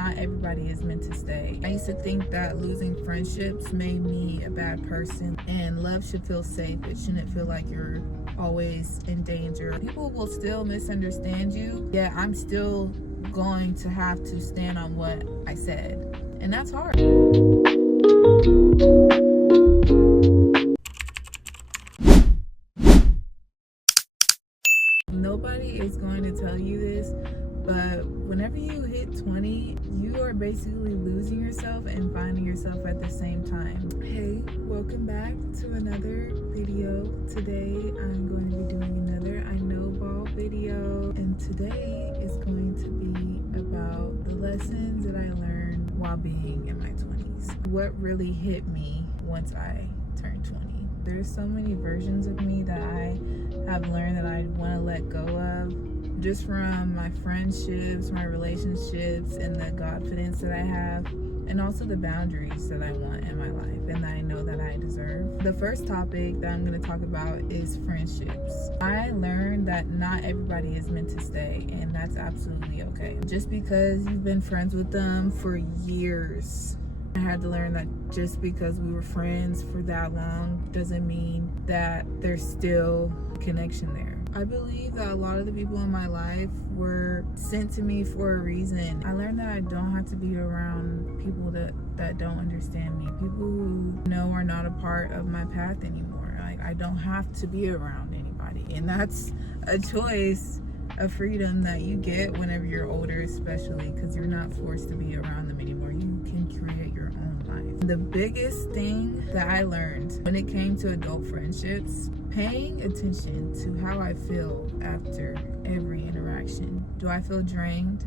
not everybody is meant to stay. I used to think that losing friendships made me a bad person, and love should feel safe. It shouldn't feel like you're always in danger. People will still misunderstand you. Yeah, I'm still going to have to stand on what I said, and that's hard. Nobody is going to tell you this, but whenever you hit 20, you are basically losing yourself and finding yourself at the same time. Hey, welcome back to another video. Today I'm going to be doing another I Know Ball video, and today is going to be about the lessons that I learned while being in my 20s. What really hit me once I turned 20. There's so many versions of me that I have learned that I want to let go of, just from my friendships, my relationships, and the Godfidence that I have, and also the boundaries that I want in my life and that I know that I deserve. The first topic that I'm going to talk about is friendships. I learned that not everybody is meant to stay, and that's absolutely okay. Just because you've been friends with them for years, I had to learn that just because we were friends for that long doesn't mean that there's still a connection there. I believe that a lot of the people in my life were sent to me for a reason. I learned that I don't have to be around people that don't understand me. People who are not a part of my path anymore. Like, I don't have to be around anybody. And that's a choice, a freedom that you get whenever you're older, especially because you're not forced to be around them anymore. You can create your own life. The biggest thing that I learned when it came to adult friendships, paying attention to how I feel after every interaction. Do I feel drained?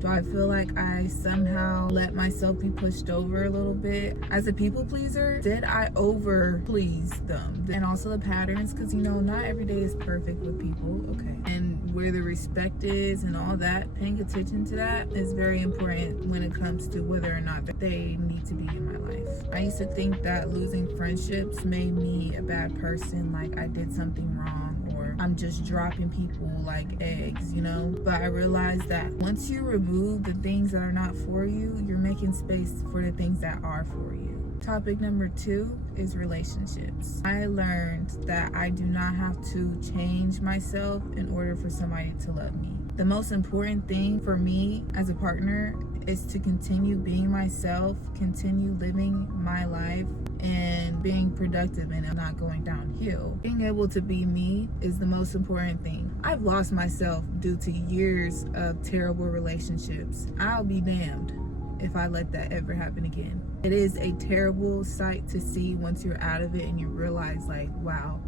Do I feel like I somehow let myself be pushed over a little bit? As a people pleaser, did I over please them? And also the patterns, because not every day is perfect with people, okay? And where the respect is and all that, paying attention to that is very important when it comes to whether or not they need to be in my life. I used to think that losing friendships made me a bad person, like I did something wrong, or I'm just dropping people like eggs, But I realized that once you remove the things that are not for you, you're making space for the things that are for you. Topic number 2 is relationships. I learned that I do not have to change myself in order for somebody to love me. The most important thing for me as a partner is to continue being myself, continue living my life, and being productive and not going downhill. Being able to be me is the most important thing. I've lost myself due to years of terrible relationships. I'll be damned if I let that ever happen again. It is a terrible sight to see once you're out of it and you realize, like, wow,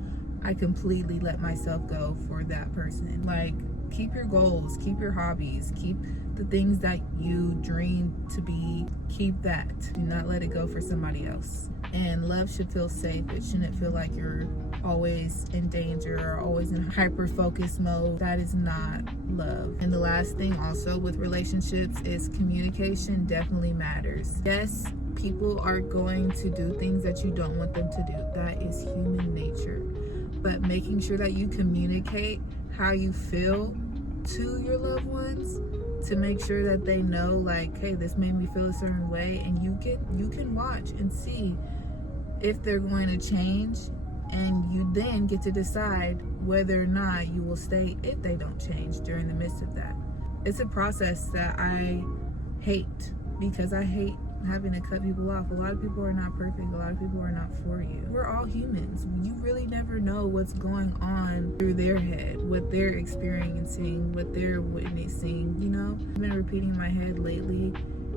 I completely let myself go for that person. Like, keep your goals, keep your hobbies, keep the things that you dream to be, keep that. Do not let it go for somebody else. And love should feel safe. It shouldn't feel like you're always in danger or always in hyper focus mode. That is not love. And the last thing also with relationships is communication definitely matters. Yes, people are going to do things that you don't want them to do. That is human nature. But making sure that you communicate how you feel to your loved ones, to make sure that they know, like, hey, this made me feel a certain way, and you can watch and see if they're going to change, and you then get to decide whether or not you will stay if they don't change during the midst of that. It's a process that I hate, because I hate having to cut people off. A lot of people are not perfect. A lot of people are not for you. We're all humans. You really never know what's going on through their head, what they're experiencing, what they're witnessing, I've been repeating in my head lately: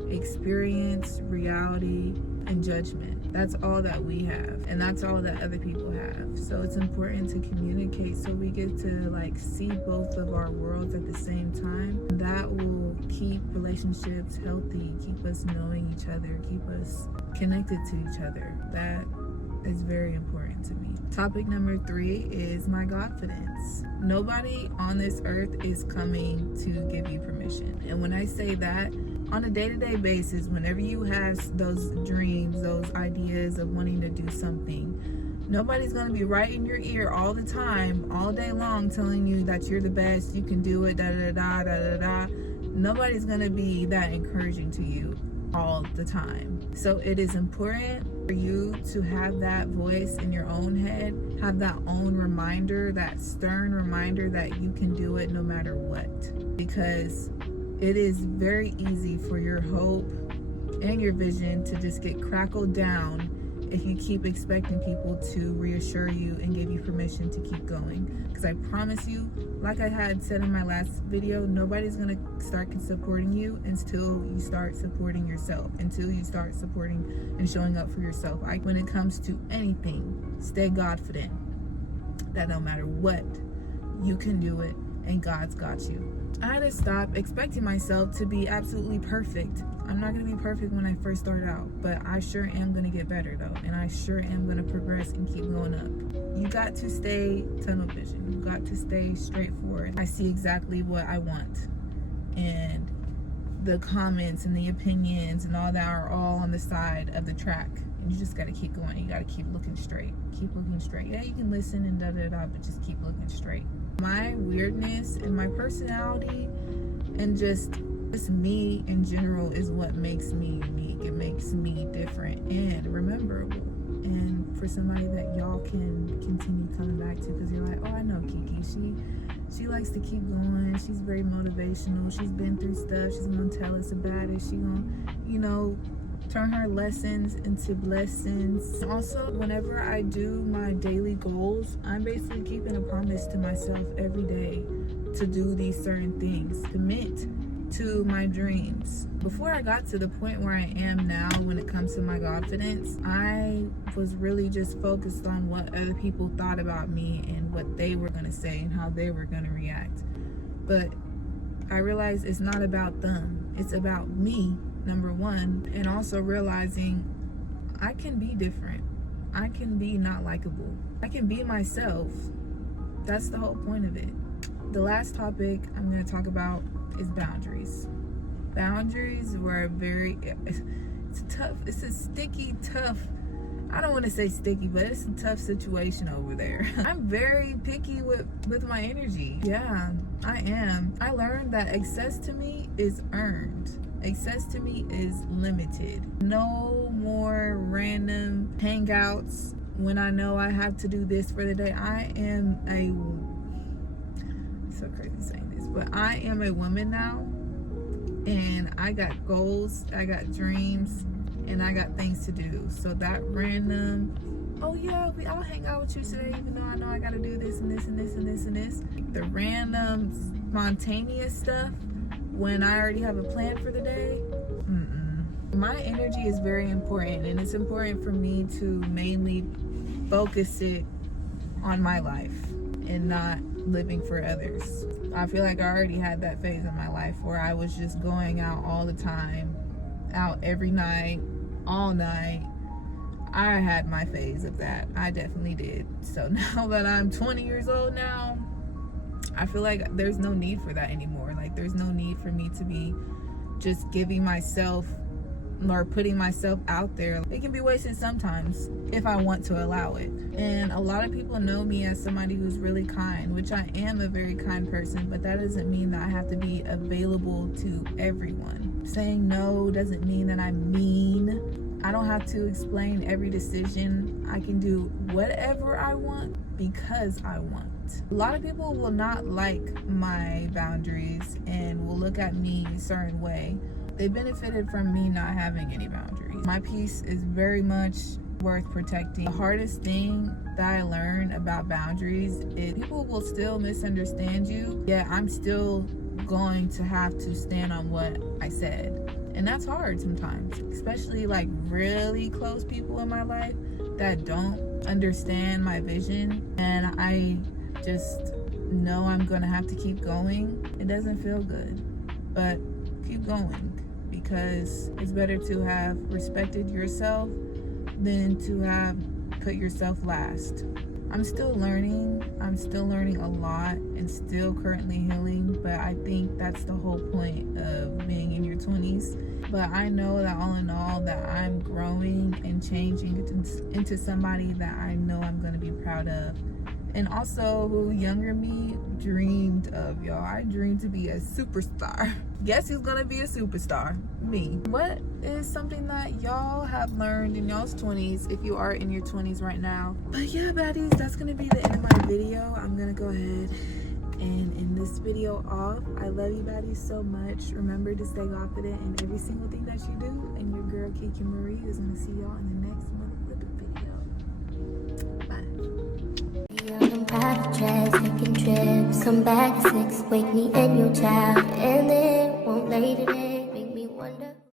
experience, reality, and judgment. That's all that we have, and that's all that other people have. So it's important to communicate so we get to see both of our worlds at the same time. That will keep relationships healthy, keep us knowing each other, keep us connected to each other. That is very important to me. Topic number 3 is my Godfidence. Nobody on this earth is coming to give you permission. And when I say that, on a day-to-day basis, whenever you have those dreams, those ideas of wanting to do something, nobody's going to be right in your ear all the time, all day long, telling you that you're the best, you can do it, da da da da da da. nobody's going to be that encouraging to you all the time. So it is important for you to have that voice in your own head, have that own reminder, that stern reminder that you can do it no matter what. Because it is very easy for your hope and your vision to just get crackled down if you keep expecting people to reassure you and give you permission to keep going. Because I promise you, like I had said in my last video, nobody's gonna start supporting you until you start supporting yourself, until you start supporting and showing up for yourself. When it comes to anything, stay Godfident that no matter what, you can do it and God's got you. I had to stop expecting myself to be absolutely perfect. I'm not going to be perfect when I first start out, but I sure am going to get better though, and I sure am going to progress and keep going up. You got to stay tunnel vision. You got to stay straightforward. I see exactly what I want, and the comments and the opinions and all that are all on the side of the track, and you just got to keep going. You got to keep looking straight. Keep looking straight. Yeah, you can listen and da-da-da, but just keep looking straight. My weirdness and my personality and just me in general is what makes me unique. It makes me different and rememberable, and for somebody that y'all can continue coming back to, because you're like, oh, I know Kiki, she likes to keep going, she's very motivational, she's been through stuff, she's gonna tell us about it, she gonna turn her lessons into blessings. Also, whenever I do my daily goals, I'm basically keeping a promise to myself every day to do these certain things, commit to my dreams. Before I got to the point where I am now when it comes to my confidence, I was really just focused on what other people thought about me and what they were gonna say and how they were gonna react. But I realized it's not about them, it's about me, number one, and also realizing I can be different. I can be not likable. I can be myself. That's the whole point of it. The last topic I'm going to talk about is boundaries. Boundaries were it's a sticky, tough, I don't want to say sticky, but it's a tough situation over there. I'm very picky with my energy. Yeah, I am. I learned that excess to me is earned. Excess to me is limited. No more random hangouts when I know I have to do this for the day. It's so crazy saying this, but I am a woman now, and I got goals, I got dreams, and I got things to do. So that random, oh yeah, I'll hang out with you today, even though I know I gotta do this and this and this and this and this. The random spontaneous stuff when I already have a plan for the day, my energy is very important, and it's important for me to mainly focus it on my life and not living for others. I feel like I already had that phase in my life where I was just going out all the time, out every night, all night. I had my phase of that. I definitely did. So now that I'm 20 years old now, I feel like there's no need for that anymore. Like, there's no need for me to be just giving myself or putting myself out there. It can be wasted sometimes if I want to allow it. And a lot of people know me as somebody who's really kind, which I am a very kind person, but that doesn't mean that I have to be available to everyone. Saying no doesn't mean that I'm mean. I don't have to explain every decision. I can do whatever I want because I want. A lot of people will not like my boundaries and will look at me a certain way. They benefited from me not having any boundaries. My peace is very much worth protecting. The hardest thing that I learned about boundaries is people will still misunderstand you, yet I'm still going to have to stand on what I said. And that's hard sometimes, especially like really close people in my life that don't understand my vision, and I just know I'm gonna have to keep going. It doesn't feel good, but keep going, because it's better to have respected yourself than to have put yourself last. I'm still learning a lot and still currently healing, but I think that's the whole point of being in your 20s. But I know that all in all that I'm growing and changing into somebody that I know I'm going to be proud of. And also who younger me dreamed of, y'all. I dreamed to be a superstar. Guess who's gonna be a superstar? Me. What is something that y'all have learned in y'all's 20s, if you are in your 20s right now? But yeah, baddies, that's gonna be the end of my video. I'm gonna go ahead and end this video off. I love you, baddies, so much. Remember to stay confident in every single thing that you do. And your girl, Kiki Marie, is gonna see y'all in the next motherfucking video. Bye. Young and private jets, taking trips. Come back at 6, wake me and your child, and then won't lay today.